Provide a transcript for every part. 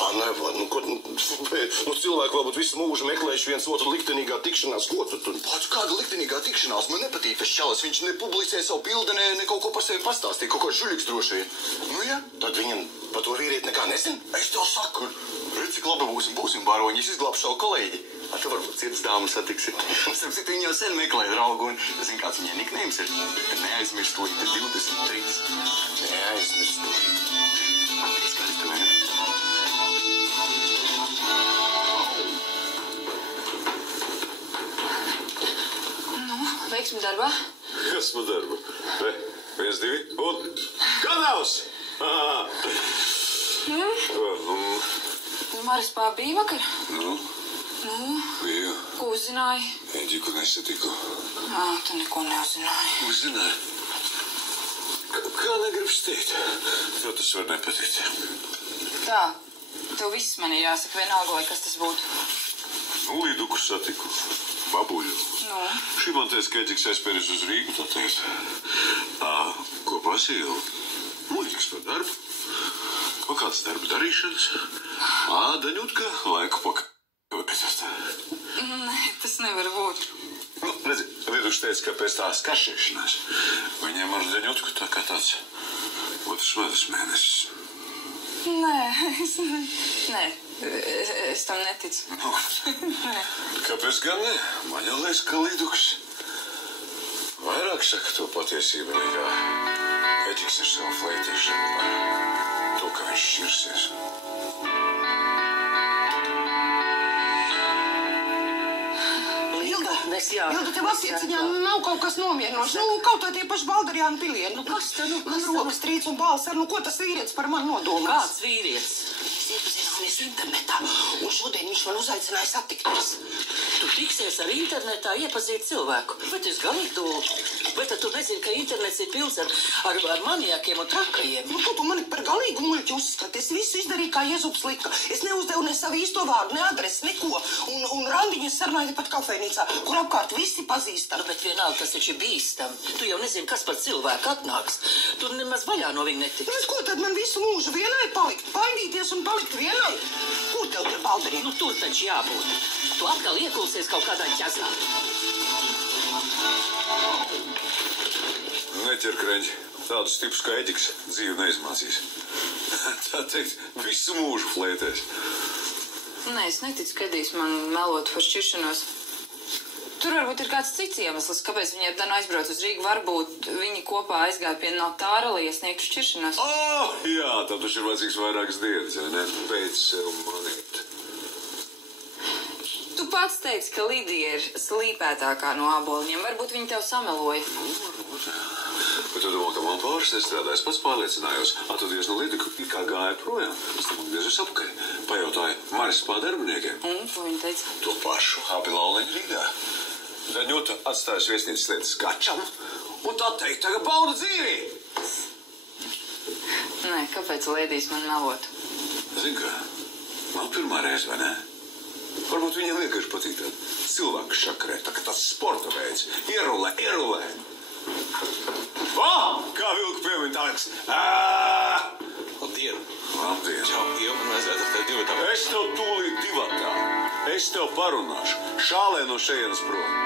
Tā nevar. Cilvēki varbūt visu mūžu meklējuši viens otru liktenīgā tikšanās. Ko tu tur? Pats kāda liktenīgā tikšanās? Man nepatīk tas čalis. Viņš nepublicē savu bildi, ne kaut ko par sevi pastāstīja. Kaut kā žuļiks droši vien. Nu, ja? Tad viņam par to vīrieti nekā nezin? Es tev saku. Redz, cik labi būsim baroņi. Es izglābšu savu kolēģi. Tu varbūt citas dāmas satiksi. Starp citu, viņi jau sen meklē draugu. Un, zin, kāds viņai niknējums ir? Neaizmirst to 23. Neaizmirst to. Skaisti, vai ne? Veiksmi darbā. Kas man darba? 1, 2, un... Kanāls! Maris pā bija vakar? Nu? Biju. Ko uzzināji? Eģiku nesatiku. Tu neko neuzzināji. Uzzināju. Kā negribas teikt? Tev tas var nepatikt. Tā, tev viss man ir jāsaka vienalga, vai kas tas būtu. Nu, Līduku satiku. Babuļu. Nu? Šī man teica, ka Eģiks aizpēris uz Rīgu, tā teikt. Ko pasīlu? Līdzīgs par darbu. Kaut kāds darba darīšanas. Daņutka, laiku pakaļ. Nē, tas nevar būt. Nu, redzi, Līduks teica, ka pēc tās kašēšanās viņiem ar Daņutku tā kā tāds otrs medus mēnesis. Nē, es tam neticu. Nu, kāpēc gan ne? Man jau liekas, ka Līduks vairāk saka to patiesību nekā Eģiks ar savu fleitēšanu par to, ka viņš šķirsies. Ilda, tev attieciņā nav kaut kas nomierinošs. Kaut vai tie paši Baldarjāna pilieni. Kas te, Man rokas trīc un bāls ar, ko tas vīrietis par mani nodomās? Kāds vīrietis? Iepazināmies internetā, un šodien viņš man uzaicināja satikties. Tu tiksies ar internetā iepazīt cilvēku. Bet es galīgi dolu. Vai tad tu nezini, ka internets ir pilns ar maniakiem un trakajiem? Ko tu mani par galīgu muļķi uzskati? Es visu izdarīju, kā Jēzus lika. Es neuzdevu ne savu īsto vārdu, ne adresi, neko. Un randiņas sarunāju pat kafejnīcā, kur apkārt visi pazīstam. Bet vienalga, tas taču bīstam. Tu jau nezini, kas par cilvēku atnāks. Tu nemaz vaļā no viņa netiksi. Ko tad man visu mūžu vienai palikt? Painīties un palikt vienai? Kur tev te Baldarī? Nu, tur taču jābūt. Tu atkal iekulsies kaut kādā ķezā. Neķer, kreņģi. Tādus tipus kā Eģiks dzīvi neizmācīs. Tā teikt, visu mūžu fleitēs. Nē, es neticu, ka Edijs man melot par šķiršanos. Tur varbūt ir kāds cits iemesls, kāpēc viņi ar Danu aizbrauc uz Rīgu. Varbūt viņi kopā aizgāja pie notāra, lai iesniegtu šķiršanos. Jā, tam taču ir vajadzīgs vairākas dienas, vai ne? Beidz sev manīt. Tu pats teici, ka Lidija ir slīpētākā no āboliņiem. Varbūt viņi tev sameloja. Varbūt, jā. Bet tu domā, ka man pāris nestrādā, es pats pārliecinājos. Atadies no Lidiku, kā gāja projām. Es tam atgriezies apakaļ. Pajautāju Maris pā darbiniekiem. Un, ko viņi teica? To pašu, abi lauleņi Rīgā. Daņuta atstājas viesnīcas lietas Gačam, un tā teikt, tagad bauda dzīvi. Nē, kāpēc Lēdijas man melot? Zini, ka nav pirmā reize, vai ne? Varbūt viņai vienkārši patīk tāda cilvēku šakarē, tā kā tāds sporta veids. Ierulē. Kā vilku piemiņ tāks? Labdien! Labdien! Čau, jau man vajadzētu ar tevi divatā. Es tev tūlīt divatā. Es tev parunāšu. Šālē no šejienes prom.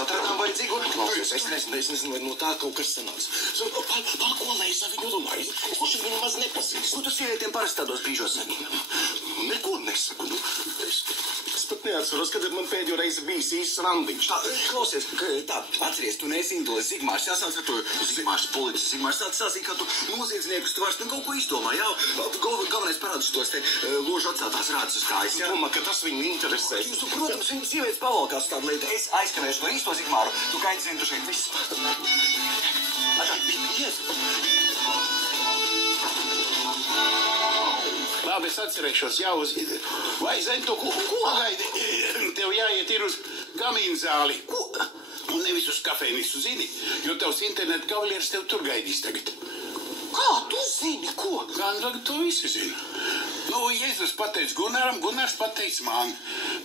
Atradām vajadzīgo? Klausies, es nezinu, vai no tā kaut kas sanāks. Par ko lai es ar viņu runāju? Kurš viņu maz nepazīst? Tu sievietiem parasti tādos brīžos saki. Neko nesaku. Es pat neatceros, kad man pēdējo reizi bijis īsts randiņš. Klausies, atceries, tu neesi Indulis Zigmārs, jāsāc ar to Zigmārs policis. Zigmārs tāds sāsīja, ka tu noziedzniekus tu vairs kaut ko izdomā, jā? Galvenais parādus tos te ložu atceltās rādes uz kājas, jā? Domā, ka tas viņu interesē. Jūs, protams, viņu sievietes pavalkās tādu lietu. Es aizskanēšu no īsto Zigmāru. Tu gaidi zini, tu šeit viss. Labi, es atcerēšos jau uz... Vai, Zeni, tu ko gaidi? Tev jāiet ir uz kamīnu zāli. Un nevis uz kafejnīcu, zini, jo tavs internetu kavalieris tev tur gaidīs tagad. Kā tu zini, ko? Kā nu tagad to visi zina? Nu, Jēzus pateica Gunaram, Gunārs pateica man.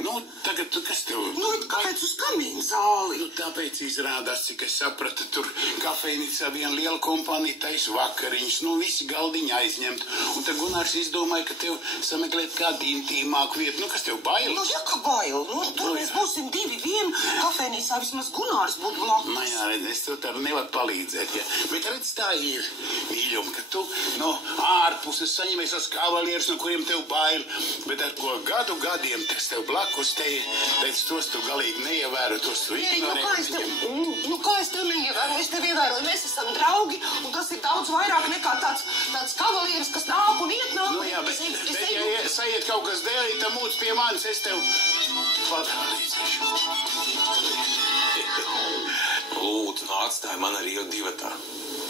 Nu, tagad kas tev... Nu, kāpēc uz kamīnu zāli? Nu, tāpēc izrādās, cik es sapratu, tur kafejnīcā viena liela kompānija taisa vakariņas, nu, visi galdiņi aizņemt. Un tad Gunārs izdomāja, ka tev sameklēt kādu intīmāku vietu. Nu, kas tev bail? Nu, ja kā bail, nu, tur mēs būsim 2-1, kafejnīcā vismaz Gunārs būtu blakus. Nu, jā, redz, es tev tā nevaru palīdzēt, ja. Bet redz, tā ir, mīļum, ka tu no ārpuses saņemies tos kavalierus, no kuriem tev bail, bet ar ko gadiem tas tev blakus te ir, pēc tos tu galīgi neievēro, tos tu ignorē. Kā es tev neievēroju? Es tev ievēroju, mēs esam draugi, un tas ir daudz vairāk nekā tāds kavalieris, kas nāk un iet nāk. Nu jā, bet ja sajiet kaut kas dēlīt, tam mūc pie manis, es tev palīdzēšu. Lūdzu, nu atstāj man arī jau divatā.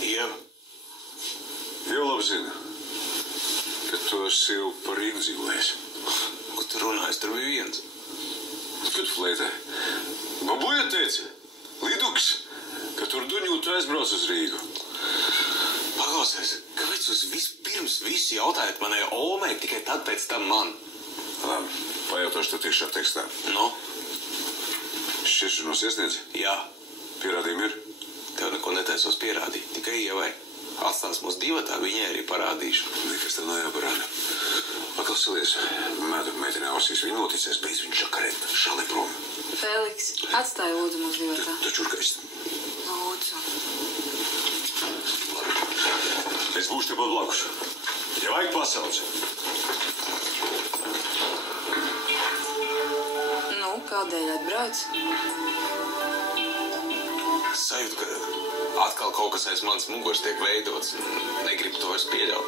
Ieva. Jau labi zinu, ka tu esi jau par Rīgu dzīvojies. Ko tu runājies? Tur bija viens. Kad fleitē? Babuja teica, Liduks, ka tur duņu tu aizbrauc uz Rīgu. Paklausies, kāpēc jūs vispirms visi jautājat manai Olmei, tikai tad pēc tam man? Labi, pajautāšu tev tiešām tekstā. Nu? Šķiršanos iesniedzi? Jā. Pierādījumi ir? Tev neko netaisos pierādīt, tikai Ievai. Atstās mūs divatā, viņai arī parādīšu. Nekas tev nav jāparāda. Paklausilies, meitenē ausīs, viņa noticēs, beidz viņu čakarēt, šāli prom. Feliks, atstāj lūdzu mūs divatā. Taču, ka es... Lūdzu. Es būšu tepat blakus. Ja vajag pasauc. Nu, kādēļ atbrauc? Sajūtu, ka atkal kaut kas aiz manas muguras tiek veidots. Negribu to vairs pieļaut.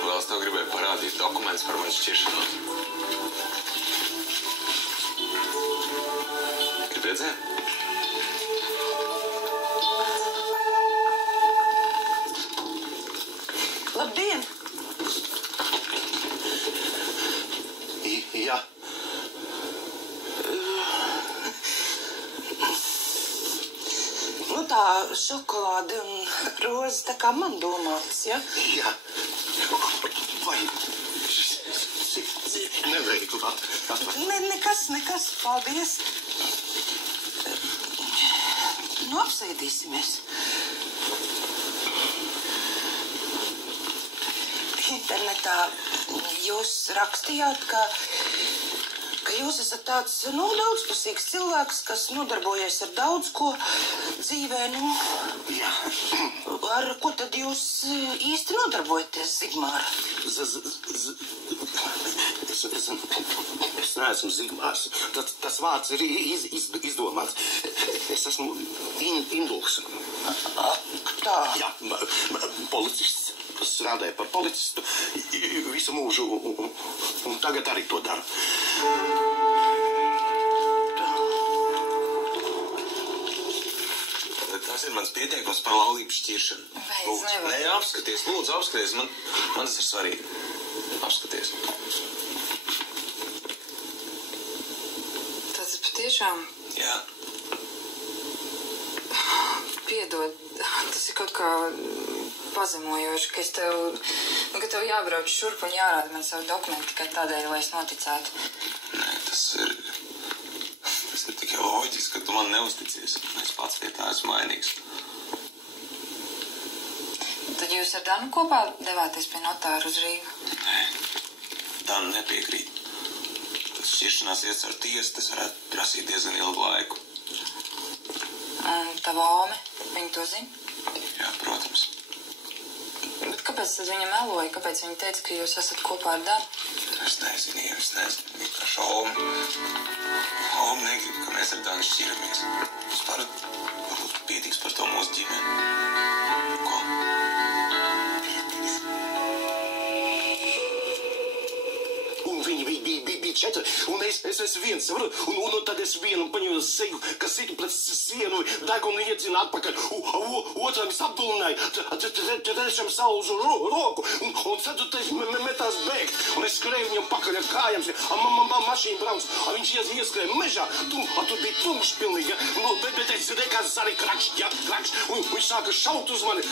Vēl es tev gribēju parādīt dokumentus par manu šķiršanos. Gribi redzēt? Labdien! Jā. Nu, tā šokolāde un roze tā kā man domāts, ja? Jā. Vai... Neveikla. Nekas, paldies. Nu, apsēdīsimies. Internetā jūs rakstījāt, ka jūs esat tāds, nu, daudzpusīgs cilvēks, kas nodarbojas ar daudz ko dzīvē, nu. Jā. Ar ko tad jūs īsti nodarbojaties, Zigmār? Es neesmu Zigmārs. Tas vārds ir izdomāts. Es esmu Indulks. Tā. Jā, policists. Strādāju par policistu visu mūžu, un tagad arī to daru. Tas ir mans pieteikums par laulību šķiršanu. Es nevaru. Nē, apskaties, lūdzu, apskaties. Man tas ir svarīgi. Apskaties. Tas patiešām Jā. piedod. Tas ir kaut kā pazemojoši, ka tev jābrauc šurp un jārāda man savu dokumentu tikai tādēļ, lai es noticētu. Nē, tas ir tikai loģiski, ka tu man neusticies. Es pats pie tā esmu vainīgs. Tad jūs ar Danu kopā devāties pie notāra uz Rīgu? Nē, Dana nepiekrīt. Tas šķiršanās iet ar tiesu, tas varētu prasīt diezgan ilgu laiku. Un tava Ome, viņa to zina? Jā, protams. Bet kāpēc tad viņa meloja? Kāpēc viņa teica, ka jūs esat kopā ar Danu? Es nezinu, vienkārši Ome. Ome negrib, ka mēs ar Danu šķiramies. Vispār varbūt pietiks par to mūsu ģimeni. Ko? Un viņi bija 4, un es esmu viens, un tad es vienu paņēmu seju, kas situ pret sienu, degunu iedzina atpakaļ, otram es apdulināju, trešam salūzu roku, un ceturtais metās bēgt, un es skrēju viņam pakaļ ar kājām, man mašīna brauc, viņš ieskrēja mežā, tur bija tumšs pilnīgi, bet es rekās arī krakšķ, un viņš sāka šaut uz mani.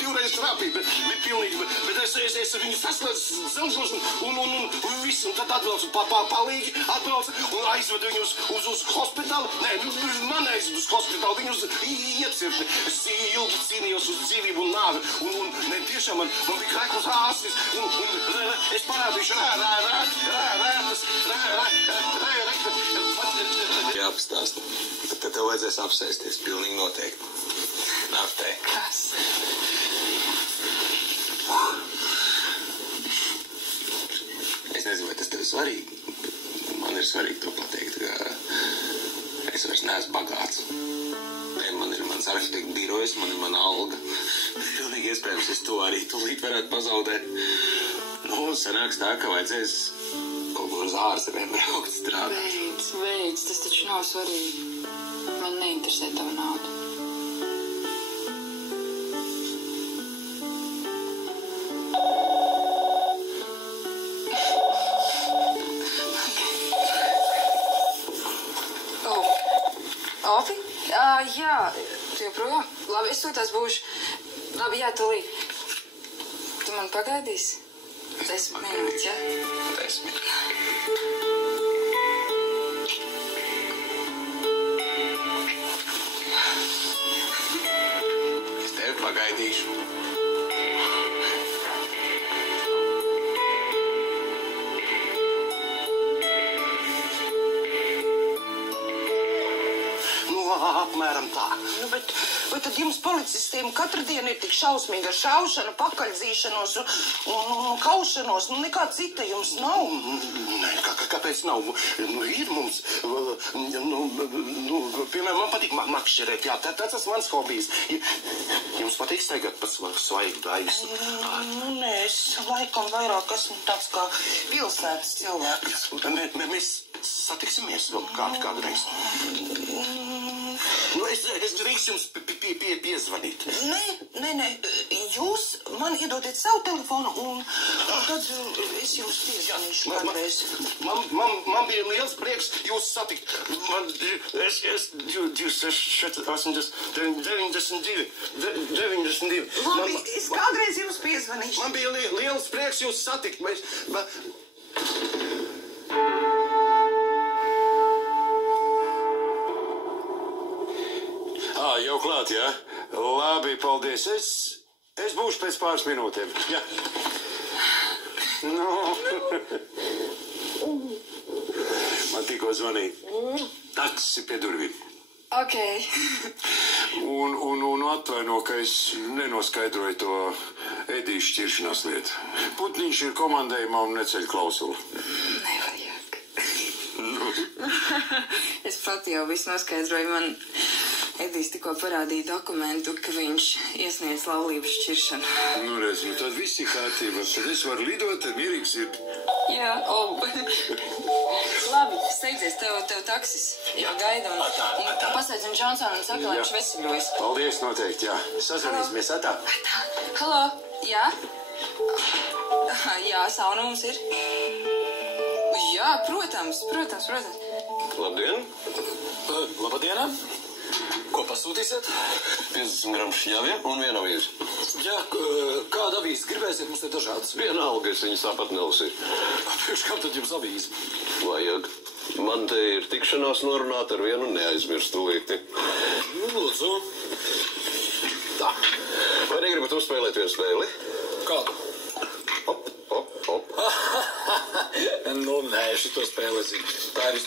Divreiz trāpīja, bet pilnīgi, bet es viņu saslēdzu zelžos un viss, un tad atbraucu palīgi, un aizvedu viņu uz hospitāli, man aizvedu uz hospitāli, viņu iecirti. Es ilgi cīnījos uz dzīvību un nāvi, un tiešām man bija krekls āsnis, un es parādīšu Jāapstāsta. Tad tev vajadzēs apsēsties, pilnīgi noteikti. Naftē. Kas? Es nezinu, vai tas tev ir svarīgi. Man ir svarīgi to pateikt, ka es vairs neesmu bagāts. Man ir mans arhitekta birojas, man ir mana alga. Pilnīgi iespējams, es to arī tūlīt varētu pazaudēt. Sanāks tā, ka vajadzēs kaut kur uz ārzemēm braukt strādāt. Beidz, tas taču nav svarīgi. Man neinteresē tava nauda. Ofi? Jā, tu joprojām? Labi, es to tās būšu. Labi, jā, tūlīt. Tu man pagaidīsi? 10 minūtes, jā? 10. Es tevi pagaidīšu. Apmēram tā. Bet tad jums policistiem katru dienu ir tik šausmīga šaušana, pakaļdzīšanos un kaušanos, nekā cita jums nav? Nē, kāpēc nav? Ir mums, piemēram, man patīk makšķerēt, jā, tas mans hobijs. Jums patīk staigāt pa svaigu gaisu? Nē, es laikam vairāk esmu tāds kā pilsētas cilvēks. Mēs satiksimies vēl kādreiz. Es drīkst jums piezvanīt. Nē, jūs man iedodiet savu telefonu un tad es jums piezvanīšu kādreiz. Man bija liels prieks jūs satikt. Es 92. Labi, es kādreiz jums piezvanīšu. Man bija liels prieks jūs satikt. Jau klāt, jā? Labi, paldies. Es būšu pēc pāris minūtēm. Jā. Man tikko zvanīja. Taksi pie durvīm. Ok. Un atvaino, ka es nenoskaidroju to Edijas šķiršanās lietu. Putniņš ir komandējumā un neceļ klausulu. Nevajag. Es pati jau visu noskaidroju. Man Edijs tikko parādīja dokumentu, ka viņš iesniedz laulības šķiršanu. Redz, tad viss ir kārtībā. Tad es varu lidot ar mierīgu sirdi. Jā, Labi, steidzies, tev taksis jau gaida un pasveicam Džonsonu un saka, lai viņš veseļojas. Paldies, noteikti, jā. Sazvanīsimies, atā. Halo, jā? Jā, sauna mums ir. Jā, protams. Labdien. Labadienā. Ko pasūtīsiet? 50 gramu šļaviem un vienu avīzi. Jā, kādu avīzi gribēsiet? Mums ir dažādas. Vienalga, es viņu tāpat nelasīju. Priekš kam tad jums avīzi? Vajag. Man te ir tikšanās norunāt ar vienu neaizmirst tūlīti. Lūdzu. Tā. Vai negribat uzspēlēt vienu spēli? Kādu? Hop. Nē, šito spēli zinu. Tā ir